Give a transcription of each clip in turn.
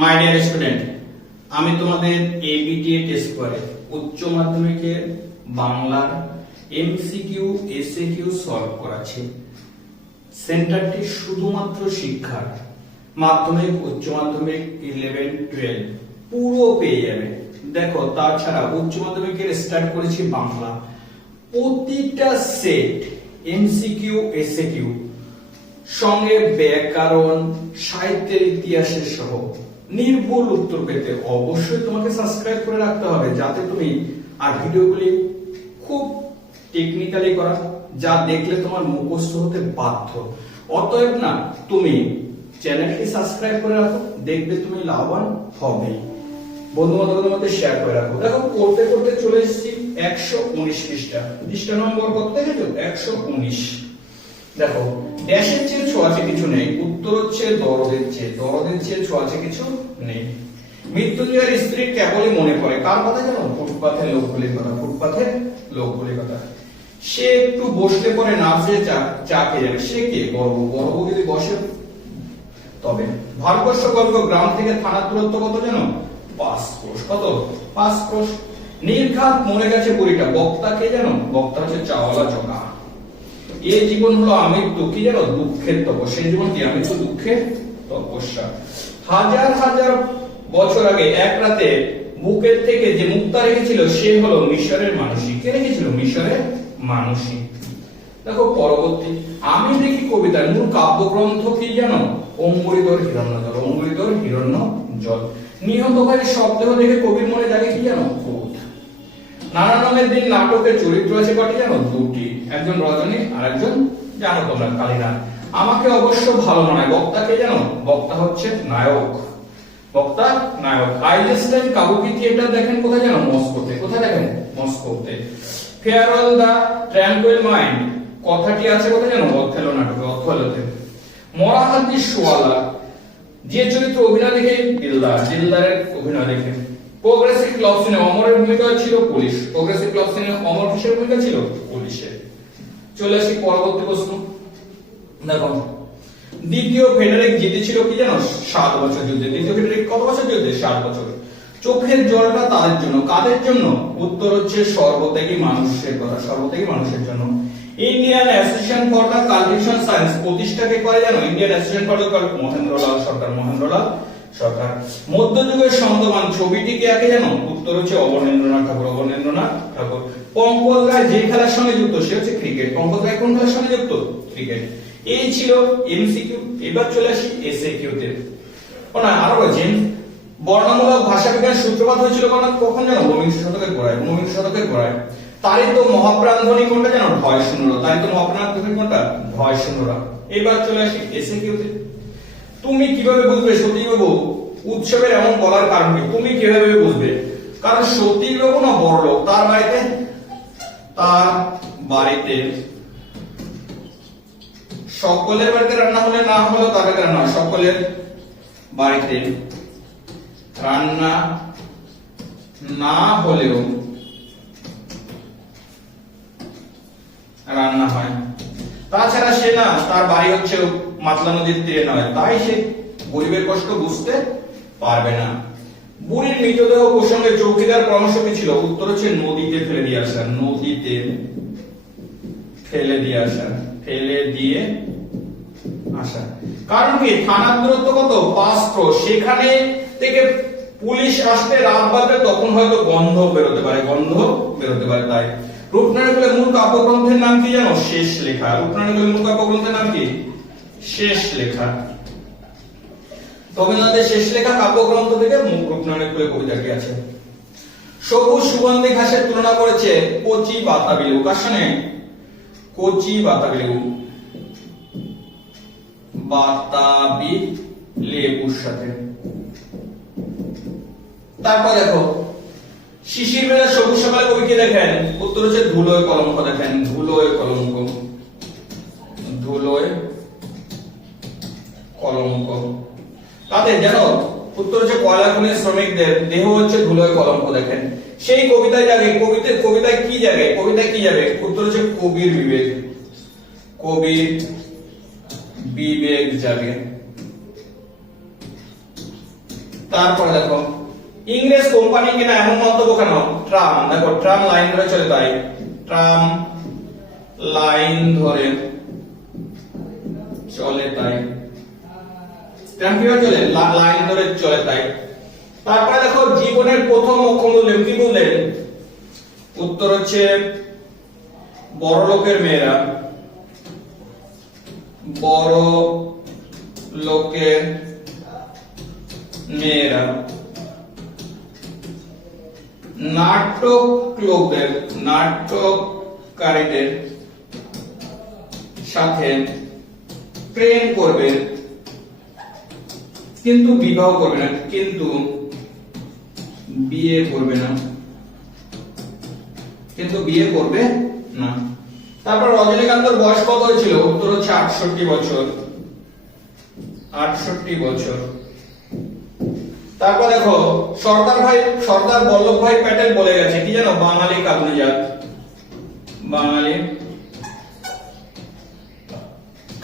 My dear student, আমি তোমাদের ABTA test করে উচ্চ মাধ্যমিকের বাংলার এমসিকিউ এসএকিউ সলভ করাচ্ছি। সেন্টারটি শুধুমাত্র শিক্ষার মাধ্যমিক, উচ্চ মাধ্যমিক 11, 12 পুরো পেয়ে যাবে। দেখো, তাছাড়া উচ্চ মাধ্যমিকের স্টার্ট করেছি বাংলা, প্রতিটা সেট এমসিকিউ এসএকিউ সঙ্গে ব্যাকরণ, সাহিত্যের ইতিহাসের সহ নির্ভুল উত্তর পেতে অবশ্যই তোমাকে সাবস্ক্রাইব করে রাখতে হবে, যাতে তুমি আর ভিডিওগুলি খুব টেকনিক্যালি করা, যা দেখলে তোমার মুখস্থ হতে বাধ্য। অতএব না, তুমি চ্যানেলটি সাবস্ক্রাইব করে রাখো, দেখবে তুমি লাভবান হবে। বন্ধু বান্ধবদের মধ্যে শেয়ার করে রাখো। দেখো, করতে করতে চলে এসেছি 119 পৃষ্ঠা নম্বর কত দেখেছো? 119। দেখো, ড্যাশের চেয়ে ছোঁয়াচে কিছু নেই, উত্তর হচ্ছে দরদের চেয়ে ছোঁয়াচে কিছু নেই। মৃত্যুঞ্জয়ের স্ত্রীর কেবলই মনে পড়ে কার কথা জানো? ফুটপাথের লোকগুলির কথা। সে একটু বসলে পরে না সে চা খেয়ে যাবে। সে কে? গর্ব যদি বসে তবে। ভারতবর্ষ গল্প গ্রাম থেকে থানার দূরত্ব কত জানো? 5 ক্রোশ। কত? 5 ক্রোশ। নির্ঘাত মরে গেছে বুড়িটা। বক্তা কে জানো? বক্তা হচ্ছে চাওয়ালা চকা। এই জীবন হলো আমৃত্যু, কি জানো? দুঃখের তপস্যা। সেই জীবন কি? আমৃত্যু, দুঃখের তপস্যা। হাজার হাজার বছর আগে এক রাতে বুকের থেকে যে মুক্তা রেখেছিল সে হলো মিশরের মানুষী। কে রেখেছিল? মিশরের মানুষী। দেখো পরবর্তী, আমি দেখি কবিতার মূল কাব্যগ্রন্থ কি জানো? অঙ্গুলিতর হিরণ্যজল। নিহতকারী শব্দ দেখে কবির মনে জাগে কি জানো? ক্রোধ। নানা রঙের দিন নাটকের চরিত্র আছে কটি জানো? 2টি, একজন রজনী আর একজন জানো তোমরা কালিনাথ। আমাকে অবশ্য ভালো মানায়। বক্তা কে জানো? বক্তা হচ্ছে নায়ক। আইনস্টাইন কাবুকি থিয়েটার দেখেন কোথায় জানো? মস্কোতে। কোথায় দেখেন? মস্কোতে। ফেয়ারওয়েল দ্য ট্র্যাঙ্কুইল মাইন্ড কথাটি আছে কোথায় জানো? অথেলো নাটকে, অথেলোতে। মরা হাতি শোয়ালা যে চরিত্র অভিনয় দেখে? দিলদারের অভিনয় দেখে। প্রোগ্রেসিভ লাভ সিনে অমরের ভূমিকা ছিল পুলিশ। অমর কিসের ভূমিকা ছিল? পুলিশের। চলে আসি পরবর্তী প্রশ্ন। দেখো, দ্বিতীয় ফেডারিক জিতেছিল কি জানো? 7 বছর যুদ্ধে। দ্বিতীয় ফেডারিক কত বছর যুদ্ধে? 7 বছর। চোখের জলটা তাদের জন্য, কাদের জন্য? উত্তর হচ্ছে সর্বত্যাগী মানুষের কথা, সর্বত্যাগী মানুষের জন্য। Indian association for the cultivation science প্রতিষ্ঠা কে করে জানো? Indian association for the Mahendralal Sarkar. মধ্যযুগের সন্দমান ছবিটি কে আঁকে জানো? উত্তর হচ্ছে অবনীন্দ্রনাথ ঠাকুর। পঙ্কজ রায় যে খেলার সঙ্গে যুক্ত সে হচ্ছে ক্রিকেট। পঙ্কজ রায় কোন খেলার সঙ্গে যুক্ত? ক্রিকেট। এই ছিল এমসিকিউ। এবার চলে আসি এসএকিউ তে। আরো বলছেন, বর্ণমূলক ভাষাবিজ্ঞান সূত্রপাত হয়েছিল কখন জানো? ঊনবিংশ শতকের গোড়ায়। তারিত মহাপ্রাণধ্বনি কোনটা জানো? ভয় শূন্যরা। তারিত মহাপ্রাণধ্বনি কোনটা? ভয় শূন্যরা। এবার চলে আসি এসএকিউ তে। তুমি কিভাবে বুঝবে সতীবাবু উৎসবের এমন বলার কারণ কি? তুমি কিভাবে বুঝবে? কারণ সতীবাবু না বড়লোক, তার বাড়িতে সকলের বাড়িতে রান্না হলে না হলেও তার বাড়িতে রান্না হয়। সকলের বাড়িতে রান্না না হলেও রান্না হয়। তাছাড়া সে না, তার বাড়ি হচ্ছে মাতলা নদীর তীরে নয়, তাই সে গরিবের কষ্ট বুঝতে পারবে না। বুড়ির মৃতদেহ প্রসঙ্গে চৌকিদার পরামর্শ কি ছিল? উত্তর হচ্ছে নদীতে ফেলে দিয়ে আসা। কারণ কি? থানার দূরত্ব কত? 5 ক্রোশ। সেখানে থেকে পুলিশ আসতে রাত বাজবে, তখন হয়তো গন্ধ বেরোতে পারে। তাই রূপনারায়ণের মূল কাব্যগ্রন্থের নাম কি জানো? শেষ লেখা। রূপনারায়ণের মূল কাব্যগ্রন্থের নাম কি? শেষ লেখা। রবীন্দ্রনাথের শেষ লেখা কাব্যগ্রন্থ থেকে রূপনারায়ণের কবিতাটি আছে। সবুজ সুগন্ধি ঘাসের তুলনা করেছে কচি বাতাবি লেবু। কার সঙ্গে? কচি বাতাবি লেবুর সাথে। তারপর দেখো, শিশির বেলা সবুজ সকালে কবিকে দেখেন? উত্তর হচ্ছে ধুলোয় কলঙ্ক। দেখেন, ধুলোয় কলঙ্ক কাদের জানো? উত্তর হচ্ছে কয়লা খনির শ্রমিকদের দেহ হচ্ছে ধুলোয় কলঙ্ক। দেখেন, সেই কবিতায় জাগে, কবিতায় কি যাবে? উত্তর হচ্ছে কবির বিবেক জাগে। তারপরে দেখো ইংরেজ কোম্পানি কিনা এমন মন্তব্য কেন? ট্রাম, দেখো ট্রাম লাইন ধরে চলে তাই, ট্রাম লাইন ধরে চলে তাই, ট্রাম কিভাবে চলে? লাইন ধরে চলে তাই। তারপরে দেখো জীবনের প্রথম লক্ষ্য বললেন, কি বললেন? উত্তর হচ্ছে বড় লোকের মেয়েরা, বড় লোকের মেয়েরা নাটক লোকদের, নাটককারীদের সাথে প্রেম করবে কিন্তু বিবাহ করবে না, কিন্তু বিয়ে করবে না, কিন্তু বিয়ে করবে না। তারপর রজনীকান্তর বয়স কত হয়েছিল? উত্তর হচ্ছে 68 বছর, 68 বছর। তারপর দেখো সর্দার বল্লভভাই প্যাটেল বলে গেছে কি জানো? বাঙালি কাঁদুনে জাত, বাঙালি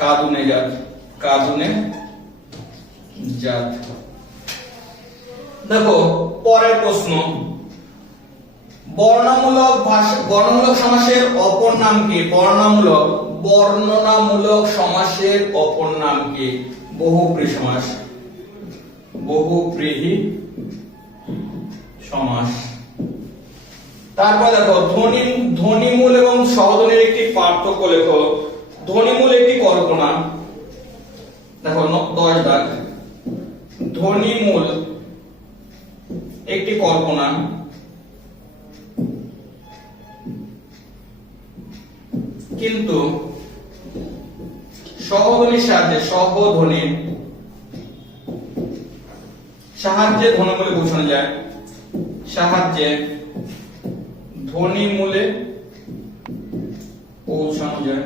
কাঁদুনে জাত, কাঁদুনে জাত। দেখো পরের প্রশ্ন, বর্ণনামূলক সমাসের অপর নাম কি? বর্ণনামূলক সমাসের অপর নাম কি? বহুব্রীহি সমাস, বহুব্রীহি সমাস। তারপর দেখো ধ্বনিমূল এবং সহধ্বনির একটি পার্থক্য লেখো। ধ্বনিমূল একটি কল্পনা, দেখো 10 দাগ। ধ্বনিমূল একটি কল্পনা, কিন্তু সহধ্বনির সাহায্যে ধ্বনিমূলে পৌঁছানো যায়, সাহায্যে ধ্বনিমূলে পৌঁছানো যায়।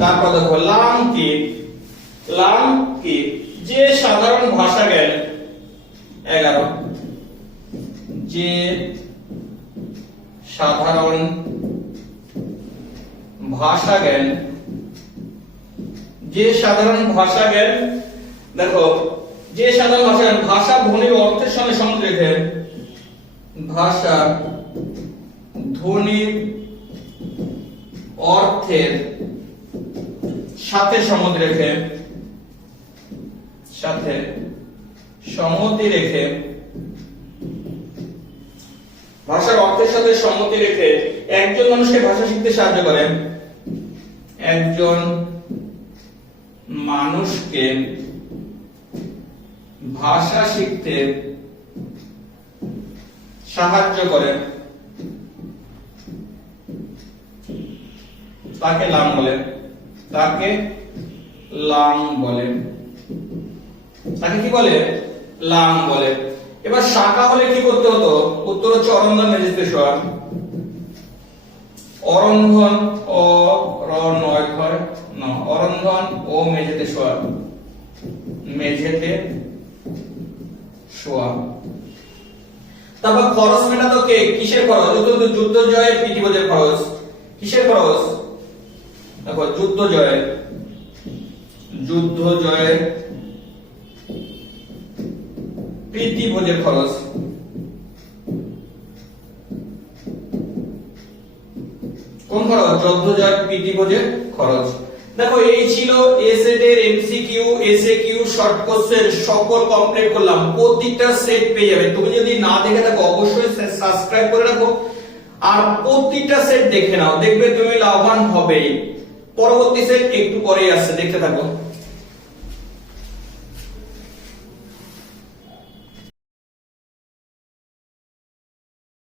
তারপর দেখো লাম কি? লাম কি? যে সাধারণ ভাষা জ্ঞান, 11, যে সাধারণ ভাষা জ্ঞান, যে সাধারণ ভাষা জ্ঞান। দেখো যে সাধারণ ভাষা জ্ঞান, ভাষা ধ্বনির অর্থের সঙ্গে সংযোগ রেখে, ভাষা ধ্বনির অর্থের সাথে সংগতি রেখে, সাথে সংগতি রেখে, ভাষার অর্থের সাথে সংগতি রেখে একজন মানুষকে ভাষা শিখতে সাহায্য করে, একজন মানুষকে ভাষা শিখতে সাহায্য করে, তাকে লাম বলে, তাকে লাম বলে, তাকে কি বলে? লাম বলে। এবার শাখা হলে কি করতে হতো? উত্তর হচ্ছে অরন্ধন মেঝেতে শোয়া, অরন্ধন ও অরন্ধন ও মেঝেতে শোয়া, মেঝেতে শোয়া। তারপর খরচ মেটাতো কে? কিসের খরচ? যুদ্ধ জয়ের প্রীতিভোজের খরচ। কিসের খরচ? দেখো যুদ্ধ জয়ের প্রীতিভোজের খরচ। কোন খরচ? যুদ্ধ জয়ের প্রীতিভোজের খরচ। দেখো এই ছিল এ সেটের এমসিকিউ, এসএকিউ, শর্ট কোশ্চেন সকল কমপ্লিট করলাম। প্রত্যেকটা সেট পেয়ে যাবে। তুমি যদি না দেখে থাকো অবশ্যই সাবস্ক্রাইব করে রাখো আর প্রত্যেকটা সেট দেখে নাও, দেখবে তুমি লাভবান হবেই। পরবর্তী সেট একটু পরেই আসছে, দেখতে থাকো।